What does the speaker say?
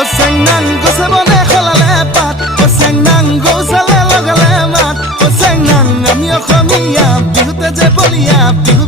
ও চেংনাং গছে বনে খলালে পাত ও চেংনাং গৌচালে লগালে মাত ও চেংনাং আমি অসমীয়া বিহুতে যে বলিয়া বিহু